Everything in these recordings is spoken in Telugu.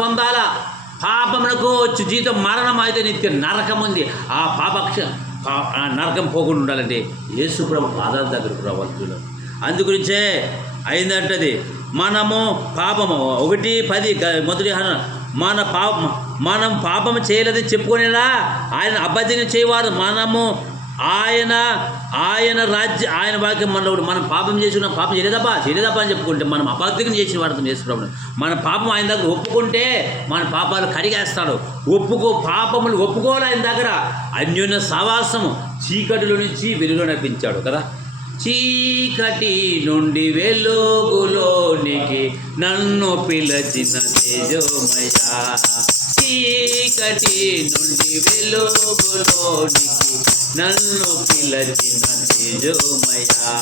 పొందాలా. పాపమునకు వచ్చి జీతం మరణం, అయితే నిత్య నరకం ఉంది. ఆ నరకం పోకుండా ఉండాలంటే యేసు ప్రభు పాదాల దగ్గరకు రావాలి. అందుగురించే అయిందంటది మనము పాపము 1:10 మొదటి మనం పాపము చేయలేదని చెప్పుకునేలా ఆయన అబద్ధం చేయవారు. మనము ఆయన వాక్యం మనలో మనం పాపం చేసుకున్నాం, పాపం చేయలేదప్పా అని చెప్పుకుంటే మనం అబద్ధం చేసిన వాడు చేసుకున్నాం. మన పాపం ఆయన దగ్గర ఒప్పుకుంటే మన పాపాలు కడిగేస్తాడు. పాపములు ఒప్పుకోవాలి ఆయన దగ్గర. అన్యోన్య సహవాసము చీకటిలో నుంచి వెలుగులో నడిపించాడు కదా. చీకటి నుండి వెలుగులోనికి నన్ను పిలచిన తేజోమయా, చీకటి నుండి వెలుగులోనికి నన్ను పిలచిన తేజోమయా,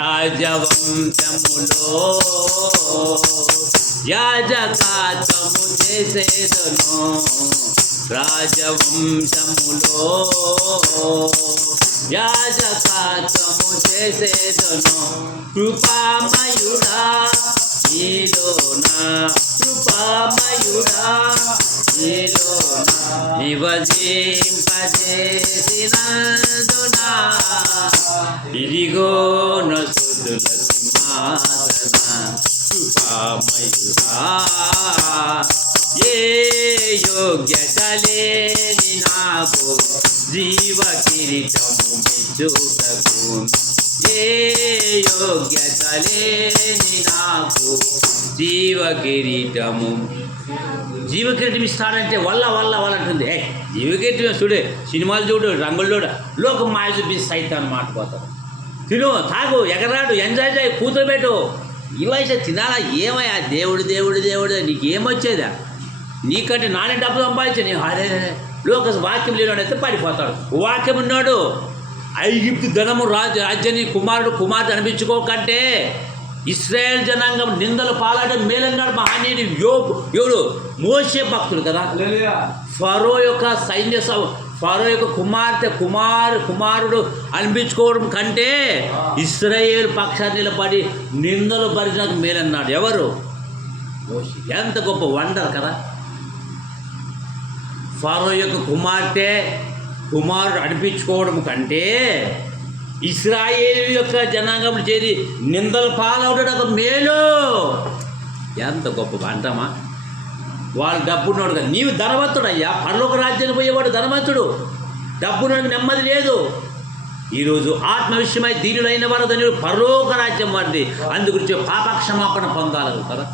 రాజవంశములో యాజకత్వము చేసేదను, రాజవంశములో యాజకత్వము చేసేదను, కృపామయుడా నీలోనా, కృపామయుడా నీలోనా నివసింపజేసినందునా, ఇదిగో నసుదుల సింహాసన, కృపామయుడా ఏ యోగ్యత లేని నాకు జీవ కిరీటము మెచ్చుటకు, ఏ యోగ్యత లేని నాకు జీవ కిరీటం ఇస్తాడంటే వల్ల అంటుంది. జీవ కిరీటం చూడే, సినిమాలు చూడు, రంగులు చూడు, లోకం మాయ చూపించి సైతాన్ని మాట్లాడతారు. తిను, తాగు, ఎగరాడు, ఎంజాయ్ చేయి, కూతురుపెట్టు. ఈ వయసు తినాలా? ఏమయ్యా దేవుడు నీకేమొచ్చేదా? నీకంటే నానే డబ్బు సంపాదించా నీ అరే లోక వాక్యం లేనివాడైతే పడిపోతాడు. వాక్యం ఉన్నాడు. ఐగుప్తు ధనము రాజ్యాన్ని కుమారుడు అనిపించుకోకంటే ఇశ్రాయేల్ జనాంగం నిందలు పాలాడడం మేలన్నాడు మహానీయుడు యోగుడు మోషే భక్తుడు కదా. ఫరో యొక్క ఫరో యొక్క కుమారుడు అనిపించుకోవడం కంటే ఇశ్రాయేల్ పక్షాన్ని నిలబడి నిందలు భరించడానికి మేలన్నాడు. ఎవరు? మోషే. ఎంత గొప్ప వండర్ కదా. ఫరో యొక్క కుమారుడు అనిపించుకోవడం కంటే ఇశ్రాయేలు యొక్క జనాంగం చేరి నిందలు పాలవడం మేలు. ఎంత గొప్ప అంటామా. వాళ్ళు డబ్బున్నాడు కదా. నీవు ధనవంతుడు అయ్యా, పరలోక రాజ్యానికి పోయేవాడు ధనవంతుడు. డబ్బునకు నెమ్మది లేదు. ఈరోజు ఆత్మ విషయమై దీనులైన వారు ధన్యులు, పరలోక రాజ్యం వారిది. అందుగురించి పాపక్షమాపణ పొందాలి కదా.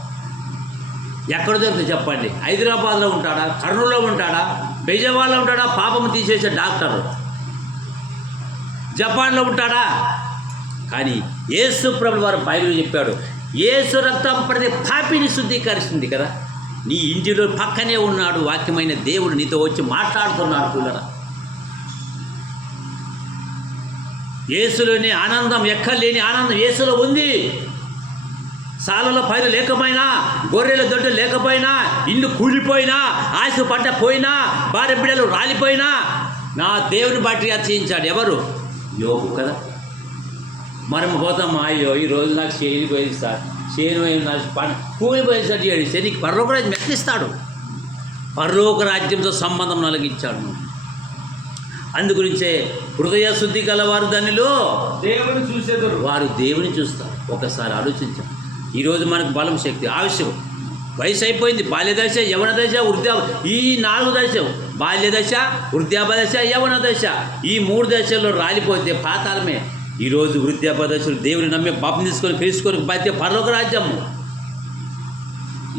ఎక్కడ దొరుకుతుంది చెప్పండి? హైదరాబాద్లో ఉంటాడా, కర్నూలులో ఉంటాడా, బెజవాడలో ఉంటాడా పాపం తీసేసే డాక్టరు? జపాన్లో ఉంటాడా? కానీ యేసు ప్రభువు వారు బైబిల్ చెప్పాడు, యేసు రక్తం ప్రతి పాపిని శుద్ధీకరిస్తుంది కదా. నీ ఇంటిలో పక్కనే ఉన్నాడు వాక్యమైన దేవుడు, నీతో వచ్చి మాట్లాడుతున్నాడు. పిల్లరా, యేసులోని ఆనందం, ఎక్కలేని ఆనందం యేసులో ఉంది. సాలలో పైరు లేకపోయినా, గొర్రెల దొడ్డు లేకపోయినా, ఇల్లు కూలిపోయినా, ఆశ పంట పోయినా, భార్య బిడ్డలు రాలిపోయినా నా దేవుని బట్టి చేయించాడు. ఎవరు? యోగు కదా. మనం పోతాం, అయ్యో ఈరోజు నాకు చేను పోయింది సార్, చేను కూలిపోయింది సార్, శనికి పరలోక రాజ్యం మెట్టిస్తాడు. పరలోక రాజ్యంతో సంబంధం నలిగించాడు. అందుగురించే హృదయ శుద్ధి గల వారు దానిలో దేవుని చూసేదారు, వారు దేవుని చూస్తారు. ఒకసారి ఆలోచించారు. ఈరోజు మనకు బలం, శక్తి, ఆవశ్యం. వయసు అయిపోయింది. బాల్యదశ, యవన దశ, ఈ 4 దశలు, బాల్యదశ, వృద్ధాప దశ, యవన దశ. ఈ 3 దశల్లో రాలిపోతే పాతాళమే. ఈరోజు వృద్ధాప దశలు దేవుని నమ్మి పాపం తీసుకొని బతికే పరలోక రాజ్యము.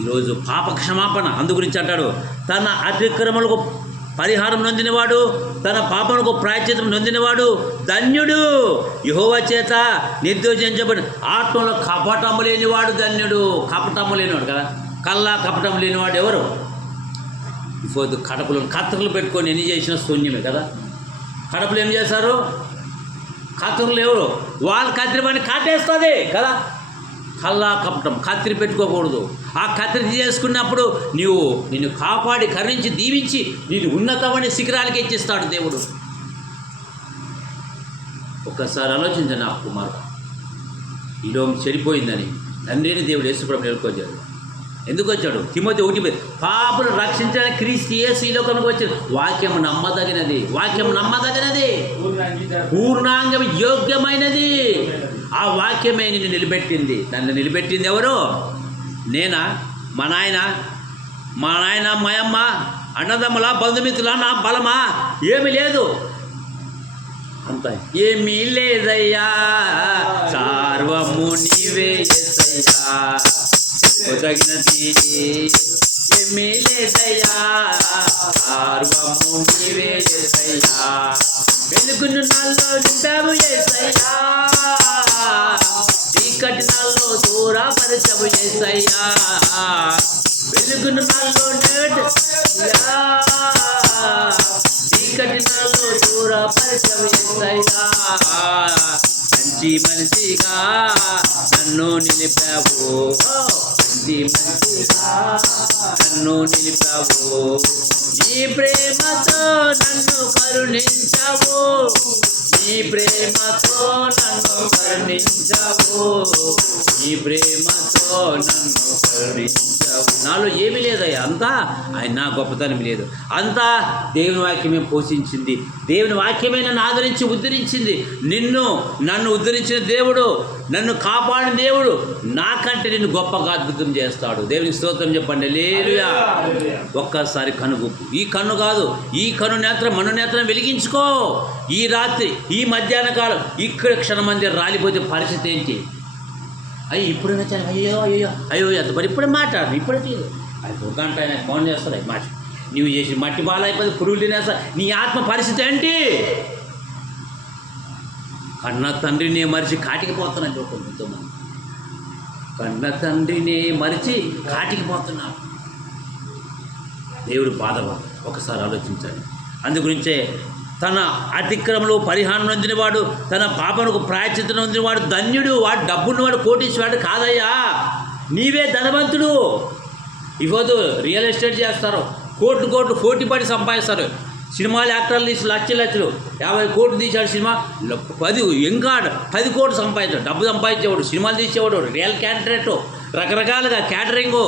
ఈరోజు పాప క్షమాపణ. అందుగురించి అంటాడు, తన అతిక్రమలకు పరిహారం నొందినవాడు, తన పాపములకు ప్రాయశ్చిత్తం నొందినవాడు ధన్యుడు. యెహోవా చేత నిర్దోషించబడి ఆత్మలో కపటము లేనివాడు ధన్యుడు. కపటము లేనివాడు కదా. కపటం లేనివాడు ఎవరు? ఇప్పుడు కత్తులు పెట్టుకొని ఎన్ని చేసిన శూన్యమే కదా. కడపలు ఏం చేస్తారు? కత్తులు ఎవరు? వాళ్ళు కత్తిరి పని కాటేస్తుంది కదా. కపటం, కత్తిరి పెట్టుకోకూడదు. ఆ కత్తిరి చేసుకున్నప్పుడు నిన్ను కాపాడి కరుణించి దీవించి నేను ఉన్నతమైన శిఖరాలకి ఇచ్చిస్తాడు దేవుడు. ఒక్కసారి ఆలోచించండి. నా కుమారుడు ఈ లోకం చెడిపోయిందని తండ్రిని దేవుడు యేసుప్రభువు నేర్కొచ్చాడు. ఎందుకు వచ్చాడు? తిమోతి 1 పాపులు రక్షించడానికి క్రీస్తు యేసు ఈ లోకంలోకి వచ్చాడు. వాక్యం నమ్మదగినది, వాక్యం నమ్మదగినది, పూర్ణాంగం యోగ్యమైనది. ఆ వాక్యమే నిన్ను నిలబెట్టింది. నన్ను నిలబెట్టింది ఎవరు? నేనా? మా నాయన, మా అమ్మ, అన్నదమ్ముల, బంధుమిత్రుల, నా బలమా? ఏమీ లేదు. అంత ఏమీ లేదయ్యా, సర్వము నీవే యేసయ్యా, తగినది ఏమీ లేదయ్యా, సర్వము నీవే యేసయ్యా, వెలుగును నాలో నింపావు యేసయ్యా, చీకటి నాలో దూరపరచవు యేసయ్యా, వెలుగును నాలో చీకటి నాలో దూరపరచవు యేసయ్యా, మంచి మనిషిగా నన్ను నిలిపావు, మంచి మనిషిగా నన్ను నిలిపావు, నీ ప్రేమతో నన్ను కరుణించావు, నీ ప్రేమతో నన్ను కరుణించావు, నీ ప్రేమతో నన్ను కరుణించావు. నాలో ఏమీ లేదయ్యా, అంతా ఆయన నా గొప్పతనం లేదు, అంతా దేవుని వాక్యమే పోషించింది, దేవుని వాక్యమే నన్ను ఆదరించి ఉద్ధరించింది. నన్ను ఉద్ధరించిన దేవుడు, నన్ను కాపాడిన దేవుడు నాకంటే నిన్ను గొప్పగా అద్భుతం చేస్తాడు. దేవునికి స్తోత్రం చెప్పండి. హల్లెలూయా. ఒక్కసారి కనుగొప్పు. ఈ కన్ను కాదు, ఈ కన్ను నేత్రం, మనోనేత్రం వెలిగించుకో. ఈ రాత్రి, ఈ మధ్యాహ్న కాలం ఇక్కడ క్షణమంది రాలిపోతే పరిస్థితి ఏంటి? ఇప్పుడు నచ్చాను, అయ్యో ఎంత మరి ఇప్పుడే మాట్లాడు, ఇప్పుడే తీరు. అది ఒక గంట ఆయన ఫోన్ చేస్తాడు, అది మాట నువ్వు చేసి మట్టి బాలైపోతే పురుగులు తినేస్తా. నీ ఆత్మ పరిస్థితి ఏంటి? కన్న తండ్రిని మరిచి కాటికి పోతున్నాను చూడండి. కన్న తండ్రిని మరిచి కాటికి పోతున్నాను. దేవుడు బాధపడు. ఒకసారి ఆలోచించండి. అందుగురించే తన అతిక్రమలో పరిహారం నొందినవాడు, తన పాపనకు ప్రాయశ్చిత్తం నొందినవాడు ధన్యుడు. వాడు డబ్బున్నవాడు, కోటీశ్వరుడు కాదయ్యా, నీవే ధనవంతుడు. ఇవ్వదు, రియల్ ఎస్టేట్ చేస్తారు, కోట్లు పోటీపడి సంపాదిస్తారు. సినిమాలు యాక్టర్లు తీసి లక్షలు 50 కోట్లు తీసాడు సినిమా, 10 కోట్లు సంపాదించాడు, డబ్బు సంపాదించేవాడు, సినిమాలు తీసేవాడు, రియల్ క్యాండిడేట్, రకరకాలుగా క్యాటరింగు,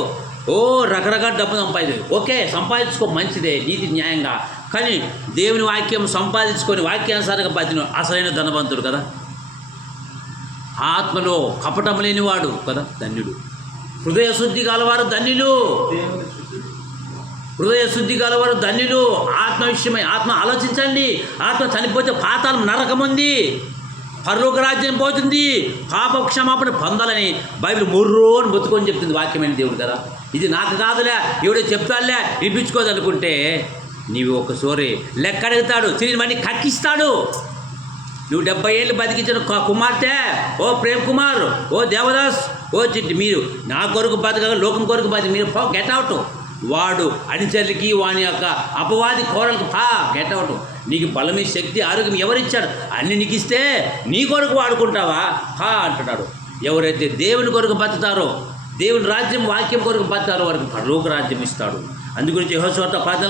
రకరకాల డబ్బు సంపాదించాడు. ఓకే, సంపాదించుకో, మంచిదే, నీతి న్యాయంగా. కానీ దేవుని వాక్యం సంపాదించుకొని వాక్యానుసారంగా బతిన అసలైన ధనవంతుడు కదా, ఆత్మలో కపటం లేనివాడు కదా ధన్యుడు. హృదయ శుద్ధి గలవారు ధన్యులు, హృదయ శుద్ధి గలవారు ధన్యులు. ఆత్మ విషయమై ఆత్మ ఆలోచించండి. ఆత్మ చనిపోతే పాతాళం నరకం ఉంది, పరలోక రాజ్యం పోతుంది, పాప క్షమాపణ పొందాలని బైబిల్ మొర్రోని బతుకొని చెప్తుంది వాక్యమైన దేవుడు కదా. ఇది నాకు కాదులే, ఎవడో చెప్తాడులే, వినిపించుకోదనుకుంటే నీవు ఒకసారి లెక్క అడుగుతాడు, తిరిగి మళ్ళీ కక్కిస్తాడు. నువ్వు 70 ఏళ్ళు బతికించిన కుమార్తె, ఓ ప్రేమ్ కుమార్, ఓ దేవదాస్, ఓ చిట్టి, మీరు నా కొరకు బతకగా లోకం కొరకు బతికి మీరు గెట్ అవుట్. వాడు అనిచర్లకి వాని యొక్క అపవాది కోరలకు గెట్ అవుట్. నీకు బలమే, శక్తి, ఆరోగ్యం ఎవరిచ్చాడు? అన్ని నీకు ఇస్తే నీ కొరకు వాడుకుంటావా? అంటున్నాడు. ఎవరైతే దేవుని కొరకు బతుకుతారో, దేవుని రాజ్యం వాక్యం కొరకు బతుకుతారో వారికి పరలోక రాజ్యం ఇస్తాడు. అందుగురించి యెహోషువతో ప్రార్థన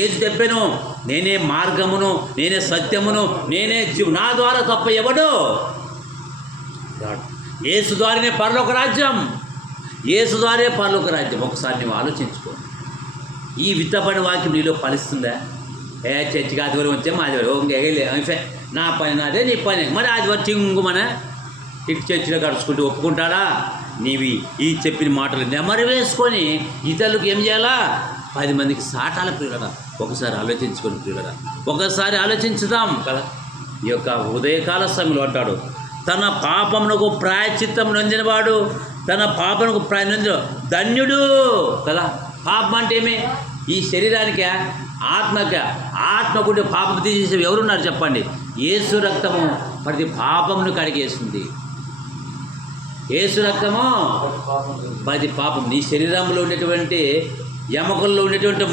ఏసు చెప్పాను, నేనే మార్గమును, నేనే సత్యమును, నేనే నా ద్వారా తప్ప ఎవడు? యేసు ద్వారానే పరలోక రాజ్యం, యేసు ద్వారే పరలోక రాజ్యం. ఒకసారి నువ్వు ఆలోచించుకో. ఈ విత్తపడిన వాక్యం నీలో ఫలిస్తుందా? చర్చికి ఆదివారం వచ్చే మా ఆదివారం ఎగలే, నా పని నాదే, నీ పని మరి ఆదివారం చింగుమన ఇటు చర్చిలో గడుచుకుంటూ ఒప్పుకుంటాడా? నీవి ఈ చెప్పిన మాటలు నెమరు వేసుకొని ఇతరులకు ఏం చేయాలా? 10 మందికి సాటాల ప్రియులరా. ఒకసారి ఆలోచించుకొని ప్రియులరా, ఒకసారి ఆలోచించుదాం కదా. ఈ యొక్క ఉదయకాల సమయంలో అంటాడు, తన పాపమునకు ప్రాయశ్చిత్తం నొందినవాడు, తన పాపమునకు నొందిన ధన్యుడు కదా. పాపం అంటే ఏమి? ఈ శరీరానికి, ఆత్మకి, ఆత్మకుంటే పాపం తీసేసి ఎవరున్నారు చెప్పండి? యేసు రక్తము ప్రతి పాపమును కడిగేస్తుంది. యేసు రక్తము ప్రతి పాపం. నీ శరీరంలో ఉండేటువంటి ఎముకల్లో ఉండేటువంటి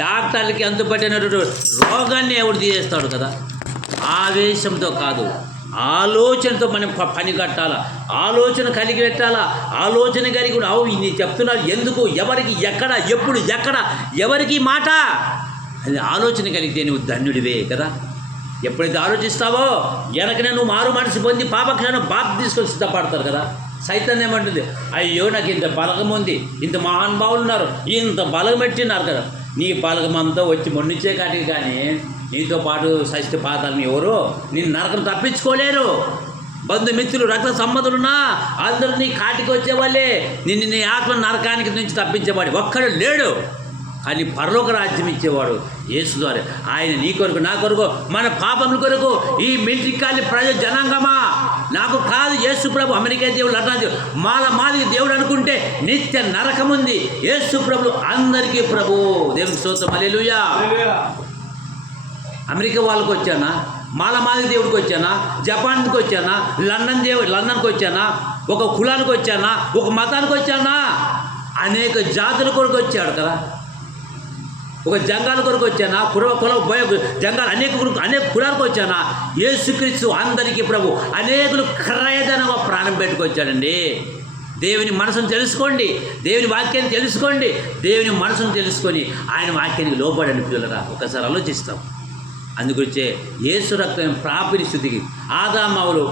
డాక్టర్లకి అందుబట్టినటువంటి రోగాన్ని ఎవడు తీసేస్తాడు కదా. ఆవేశంతో కాదు, ఆలోచనతో మనం పని కట్టాలా, ఆలోచన కలిగి పెట్టాలా. ఆలోచన కలిగి కూడా నీ చెప్తున్నారు ఎందుకు, ఎవరికి, ఎక్కడ, ఎప్పుడు, ఎక్కడ, ఎవరికి మాట అది ఆలోచన కలిగితే నువ్వు ధన్యుడివే కదా. ఎప్పుడైతే ఆలోచిస్తావో వెనకనే నువ్వు మారు మనసు పొంది పాపక్షణం బాప్ తీసుకొని సిద్ధపడతారు కదా. సైతాన్ని ఏమంటుంది, అయ్యో నాకు ఇంత బలగం ఉంది, ఇంత మహానుభావులు ఉన్నారు, ఇంత బలగం పెట్టినారు కదా, నీ బలగం అంతా వచ్చి మొండిచ్చే కాటికి కానీ నీతో పాటు సృష్టి పాతాలని ఎవరు నేను నరకం తప్పించుకోలేరు. బంధుమిత్రులు రక్త సంబంధులున్నా అందరూ నీ కాటికి వచ్చేవాళ్ళే, నిన్ను నీ ఆత్మ నరకానికి నుంచి తప్పించేవాడు ఒక్కడు లేడు. కానీ పరలోక రాజ్యం ఇచ్చేవాడు యేసు ద్వారా. ఆయన నీ కొరకు నా కొరకు మన పాపముల కొరకు ఈ మిలిటరీ కాలి ప్రజ జనాంగమా నాకు కాదు యేసు ప్రభు అమెరికా దేవుడు అట్లాంటి మాదికి దేవుడు అనుకుంటే నిత్య నరకం ఉంది. యేసు ప్రభు అందరికీ ప్రభు. దేవునికి స్తోత్రం, హల్లెలూయా. అమెరికా వాళ్ళకి వచ్చానా, మాదికి దేవుడికి వచ్చానా, జపాన్కి వచ్చానా, లండన్కి వచ్చానా, ఒక కులానికి వచ్చానా, ఒక మతానికి వచ్చానా, అనేక జాతుల కొరకు వచ్చాడు కదా. ఒక జంగాల కొరకు వచ్చానా, జంగాలు అనేక కులాలకు వచ్చానా. యేసుక్రీస్తు అందరికీ ప్రభు, అనేకులు క్రయధనంగా ప్రాణం పెట్టుకొచ్చాడండి. దేవుని మనసును తెలుసుకోండి, దేవుని వాక్యాన్ని తెలుసుకోండి, దేవుని మనసును తెలుసుకొని ఆయన వాక్యానికి లోబడండి పిల్లరా. ఒకసారి ఆలోచిస్తాం. అందుగురించే యేసు రక్తం ప్రాపిని స్థుతికి ఆదామావులు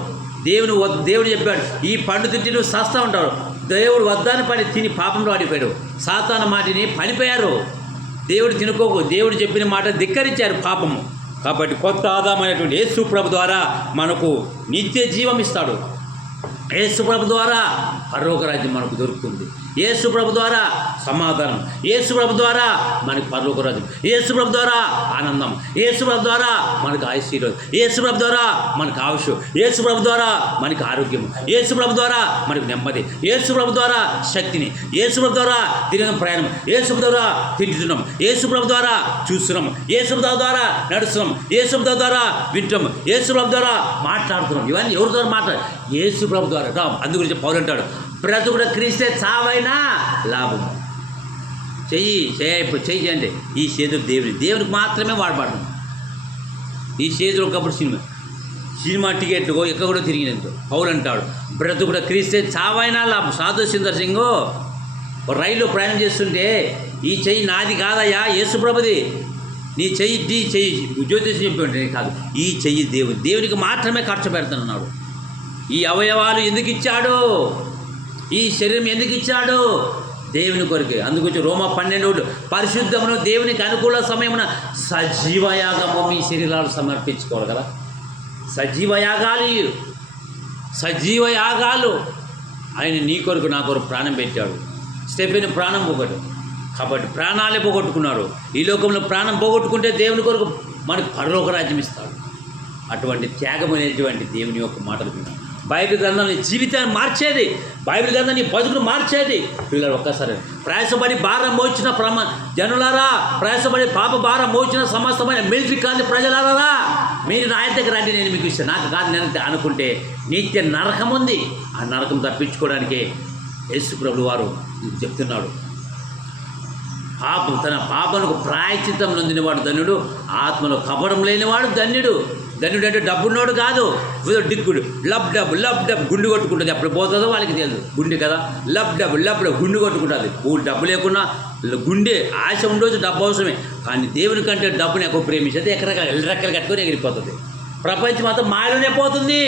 దేవుడు చెప్పాడు, ఈ పండు తింటే నువ్వు సస్తా ఉంటాడు. దేవుడు వద్దాని పడి తిని పాపంలో ఆడిపోయాడు. సాతాను మాటిని పడిపోయారు. దేవుడు తినుకోకు, దేవుడు చెప్పిన మాట ధిక్కరించారు పాపము. కాబట్టి కొత్త ఆదామైనటువంటి యేసు ప్రభు ద్వారా మనకు నిత్య జీవం ఇస్తాడు. యేసు ప్రభు ద్వారా పరలోక రాజ్యం మనకు దొరుకుతుంది. యేసు ప్రభు ద్వారా సమాధానం, యేసు ప్రభు ద్వారా మనకి పరలోక రాజ్యం, యేసు ప్రభు ద్వారా ఆనందం, యేసు ప్రభు ద్వారా మనకు ఆశీర్వాదం, యేసు ప్రభు ద్వారా మనకు ఆయుష్, యేసు ప్రభు ద్వారా మనకి ఆరోగ్యం, యేసు ప్రభు ద్వారా మనకు నెమ్మది, యేసు ప్రభు ద్వారా శక్తిని, యేసు ప్రభు ద్వారా తిరిగిన ప్రయాణం, యేసు ప్రభు ద్వారా తింటున్నాం, యేసు ప్రభు ద్వారా చూస్తున్నాం, యేసు ప్రభు ద్వారా నడుస్తున్నాం, యేసు ప్రభు ద్వారా వింటాం, యేసు ప్రభు ద్వారా మాట్లాడుతున్నాం. ఇవన్నీ ఎవరి ద్వారా మాట్లాడు? యేసు ప్రభు ద్వారా. అందుగురించి పౌలు అంటాడు, బ్రతుకుడు క్రీస్తే చావైనా లాభము. చేయండి. ఈ చేతులు దేవునికి మాత్రమే వాడబడడం. ఈ చేతులు ఒకప్పుడు సినిమా టికెట్లు ఎక్కడ కూడా తిరిగినందు. పౌలు అంటాడు, బ్రతుకుడు క్రీస్తే చావైనా లాభం. సాధు సుందర్ సింగ్ రైలు ప్రయాణం చేస్తుంటే, ఈ చెయ్యి నాది కాదయ్యా, యేసు ప్రభుది, నీ చెయ్యి జ్యోతిష్ చెప్పి కాదు, ఈ చెయ్యి దేవునికి మాత్రమే ఖర్చు పెడతానన్నాడు. ఈ అవయవాలు ఎందుకు ఇచ్చాడు? ఈ శరీరం ఎందుకు ఇచ్చాడు? దేవుని కొరకే. అందుకొచ్చి రోమా 12 పరిశుద్ధమును దేవునికి అనుకూల సమయమున సజీవయాగము మీ శరీరాలు సమర్పించుకోవాలి కదా. సజీవయాగాలు ఆయన నీ కొరకు నా కొరకు ప్రాణం పెట్టాడు. స్టెఫెన్ ప్రాణం పోగొట్టు, కాబట్టి ప్రాణాలే పోగొట్టుకున్నాడు. ఈ లోకంలో ప్రాణం పోగొట్టుకుంటే దేవుని కొరకు మనకు పరలోక రాజ్యం ఇస్తాడు. అటువంటి త్యాగం అనేటువంటి దేవుని యొక్క మాటలు విన్నాం. బైబిల్ గ్రంథం నీ జీవితాన్ని మార్చేది, బైబిల్ గ్రంథం నీ బతుకును మార్చేది. పిల్లలు ఒక్కసారి ప్రయాసపడి భారం మోచిన జనులారా, ప్రయాసపడి పాప భారం మోచిన సమస్తమైన మిలిటరీ కాని ప్రజలారా, మీరు నా దగ్గర రండి, నేను మీకు ఇస్తాను. నాకు కాదు నేను అనుకుంటే నిత్య నరకం ఉంది. ఆ నరకం తప్పించుకోవడానికే యేసు ప్రభువు వారు చెప్తున్నాడు. తన పాపలకు ప్రాయశ్చిత్తం నొందినవాడు ధన్యుడు, ఆత్మలో కపడం లేనివాడు ధన్యుడు. ధన్యుడు అంటే డబ్బున్నోడు కాదు, డిక్కుడు లబ్ డబ్ గుండు కొట్టుకుంటుంది. ఎప్పుడు పోతుందో వాళ్ళకి తెలియదు. గుండె కదా, లబ్ డబ్ గుండు కొట్టుకుంటుంది. డబ్బు లేకున్నా గుండె ఆశ ఉండొచ్చు, డబ్బు అవసరమే. కానీ దేవుని కంటే డబ్బుని ఎక్కువ ప్రేమించేది ఎక్కడికి కట్టుకొని ఎగిరిపోతుంది. ప్రపంచం అంతా మాయలోనే పోతుంది.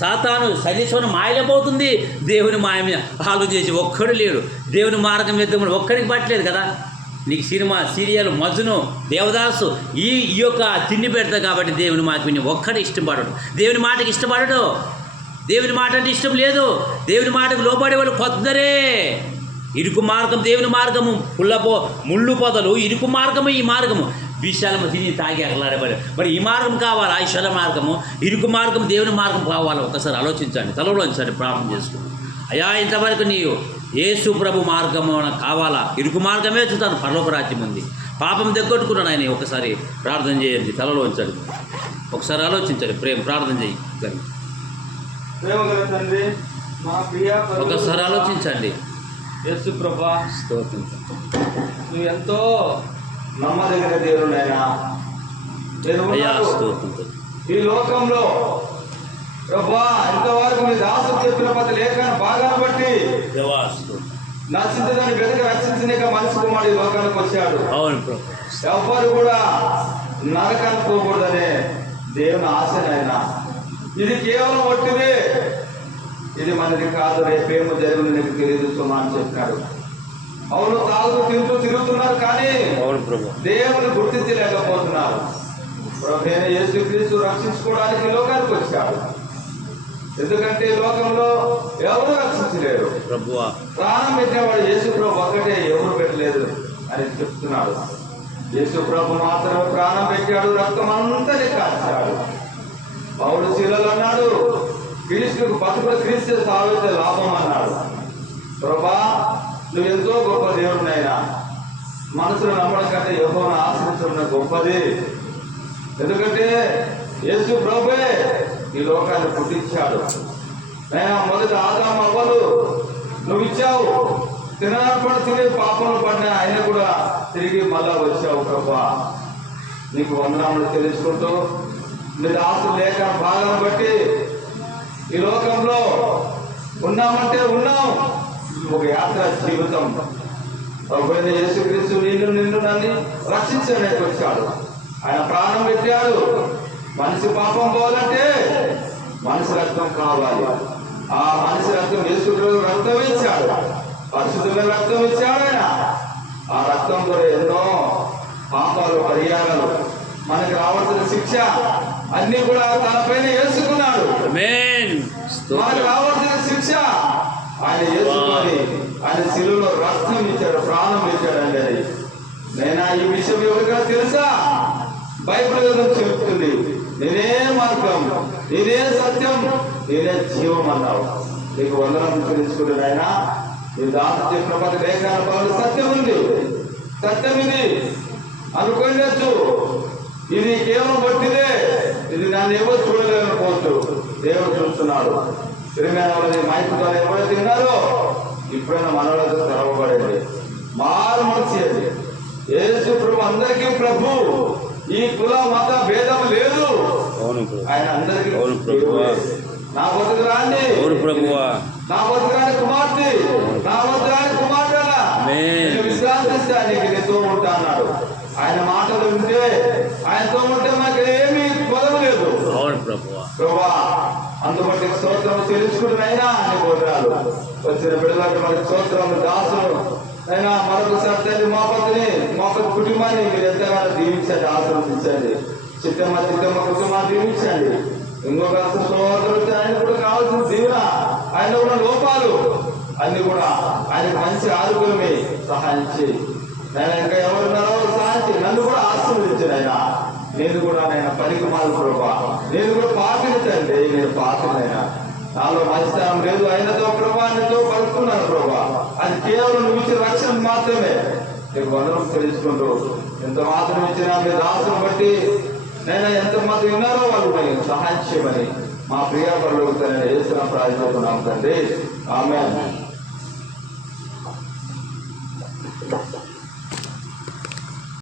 సాతాను సజీశ్వరం మాయలే పోతుంది. దేవుని మాయ మీద ఆలోచన చేసి ఒక్కడు లేడు. దేవుని మార్గం వెళ్తే ఒక్కడికి పట్టలేదు కదా. నీకు సీరియల్ మజ్ను, దేవదాసు ఈ యొక్క తిండి పెడతా కాబట్టి దేవుని మాట విని ఒక్కడే ఇష్టపడడు. దేవుని మాటకి ఇష్టపడడు. దేవుని మాట అంటే ఇష్టం లేదు. దేవుని మాటకు లోబడే వాళ్ళు కొందరే. ఇరుకు మార్గం దేవుని మార్గము, ముళ్ళు పొదలు ఇరుకు మార్గము. ఈ మార్గము విశాలము తిని తాగి అగలాడబడి, మరి ఈ మార్గం కావాలా? విశాల మార్గము, ఇరుకు మార్గం దేవుని మార్గం కావాలా? ఒకసారి ఆలోచించండి, తలలోంచండి, ప్రార్థన చేసుకుని. అయ్యా, ఇంతవరకు నీవు యేసు ప్రభు మార్గము కావాలా? ఇరుకు మార్గమే చూస్తాను, పరలోక రాజ్యం ఉంది. పాపం దగ్గొట్టుకున్నాను ఆయన. ఒకసారి ప్రార్థన చేయండి, తలలో ఉంచండి, ఒకసారి ఆలోచించండి, ప్రార్థన చేయండి, ఒకసారి ఆలోచించండి. యేసు ప్రభా, స్తోత్రించండి. నువ్వు ఎంతో నమ్మదగిన దేవుడు నాయనా. ఈ లోకంలో ప్రభా ఎంతవరకు మీ దాసుడు చెప్పిన పది లేఖన భాగాన్ని బట్టి నచ్చిందని వెతక రక్షించలేక మనిషి కుమారుడు ఈ లోకానికి వచ్చాడు. ఎవ్వరు కూడా నరకానికి పోకూడదనే దేవుని ఆశ నాయన. ఇది కేవలం ఒట్టిదే. ఇది మనది కాదు, రేపేమో జరుగును నీకు తెలియదు సుమా అని చెప్పినాడు. అవును, తాగుతూ తింటూ తిరుగుతున్నారు కానీ అవును ప్రభు. దేవుని గుర్తించలేకపోతున్నారు. ప్రభు యేసుక్రీస్తు రక్షించుకోవడానికి ఈ లోకానికి వచ్చాడు. ఎందుకంటే ఈ లోకంలో ఎవరు రక్షించలేరు. ప్రభువా, ప్రాణం పెట్టేవాడు యేసు ప్రభు ఒక్కటే, ఎవరు పెట్టలేదు అని చెప్తున్నాడు. యేసు ప్రభు మాత్రమే ప్రాణం పెట్టాడు, రక్తం అంతా కాల్చాడు. పౌలు శీలలో అన్నాడు, క్రీస్తుకు బతుకుడు క్రీస్తు సాగితే లాభం అన్నాడు. ప్రభా, నువ్వు ఎంతో గొప్ప దేవుడినైనా మనసులో నమ్మడం కంటే యెహోవాను ఆశ్రయించడం గొప్పది. ఎందుకంటే యేసు ప్రభువే ఈ లోకాన్ని పుట్టించాడు. అయినా మొదటి ఆదాము అవ్వలు నువ్వు ఇచ్చావు, తినప్పుడు తినే పాపంలో పడిన ఆయన కూడా తిరిగి మళ్ళా వచ్చావు. ప్రభా, నీకు వందనములు తెలుసుకుంటూ నీ దాసులు లేక భాగాన్ని బట్టి ఈ లోకంలో ఉన్నామంటే ఉన్నాం. ఒక యాత్ర జీవితం. ప్రభువైన యేసుక్రీస్తు నిన్ను నన్ను రక్షించడానికి వచ్చాడు. ఆయన ప్రాణం పెట్టాడు. మనిషి పాపం పోవాలంటే మనిషి రక్తం కావాలి. ఆ మనిషి రక్తం యేసుక్రీస్తు రక్తం ఇచ్చాడు, పరిశుద్ధుల రక్తం ఇచ్చాడు. ఆయన ఆ రక్తంతో ఎన్నో పాపాలు పరిహారాలు, మనకు రావాల్సిన శిక్ష అన్ని కూడా తనపైన వేసుకున్నాడు. మనకు రావాల్సిన శిక్ష ఆయన వేసుకొని ఆయన శిలువలో రక్తం ఇచ్చాడు, ప్రాణం ఇచ్చాడండి. అది నేను ఈ విషయం ఎవరికైనా తెలుసా? బైబిల్ గ్రంథం చెప్తుంది, నేనే మార్గం, నేనే సత్యం, నేనే జీవం అన్నావు. నీకు వందనం తెలుసుకుంటాడు ఆయన. నీ దాసు చెప్పిన ప్రతి లేఖన పనులు సత్యం ఉంది, సత్యం ఇది అనుకోవచ్చు. ఇది కేవలం పట్టిదే, ఇది నన్ను ఎవరు చూడలేకపోవచ్చు, దేవుడు చూస్తున్నాడు. తిరిగిన మైకు ద్వారా ఎవరైతే విన్నారో ఇప్పుడైనా మనలో తెరవబడేది మారు మనసు. అది యేసు ప్రభు అందరికీ ప్రభు. ఈ కుల మత భేదం లేదు, ఆయన అందరికీ. నా బతుకురాన్ని, నా బతుకురాని కుమార్తె, నా బతుకురాని కుమార్తెలా విశ్రాంతిస్తానికి నీతో ఉంటా అన్నాడు. ఆయన మాటలు వింటే, ఆయనతో ఉంటే మాకు ఏమీ కొదవలేదు. ప్రభా, అందుబట్టి స్తోత్రం తెలుసుకుంటున్నాయినా అన్ని కోరాలు వచ్చిన బిడ్డలకు మనకి స్తోత్రం. దాసులు అయినా మరొకసారి తల్లి మా పత్ని మా కుటుంబాన్ని మీరు ఎంతగానో దీవించండి, ఆశీర్వదించండి. చిత్తమ్మ కుటుంబాన్ని దీవించండి. ఇంకొక సోదరుడు ఆయన కూడా కావాల్సిన దీవెన, ఆయన ఉన్న లోపాలు అన్ని కూడా ఆయనకు మంచి ఆరోగ్యమే సహాయం చేయి. నేను ఇంకా ఎవరున్నారో సహాయం చేయి. నన్ను కూడా ఆశీర్వదించండి ఆయన. నేను కూడా నేను పనికి మాలు ప్రభా, నేను కూడా పాపినండి, నేను పాపినైనా నాలో మంచితనం లేదు. ఆయనతో ప్రభానితో పలుకున్నాను ప్రభా. అది కేవలం నువ్వు ఇచ్చిన రక్షణ మాత్రమే. నీకు వందనం తెలుసుకుంటూ ఎంత మాత్రం ఇచ్చినా మీ దాసును బట్టి నేను ఎంతమంది విన్నారో వాళ్ళు నేను సహాయం చేయమని మా ప్రియ పరులకు వేసిన ప్రార్థిస్తున్నాం తండ్రి. ఆమేన్.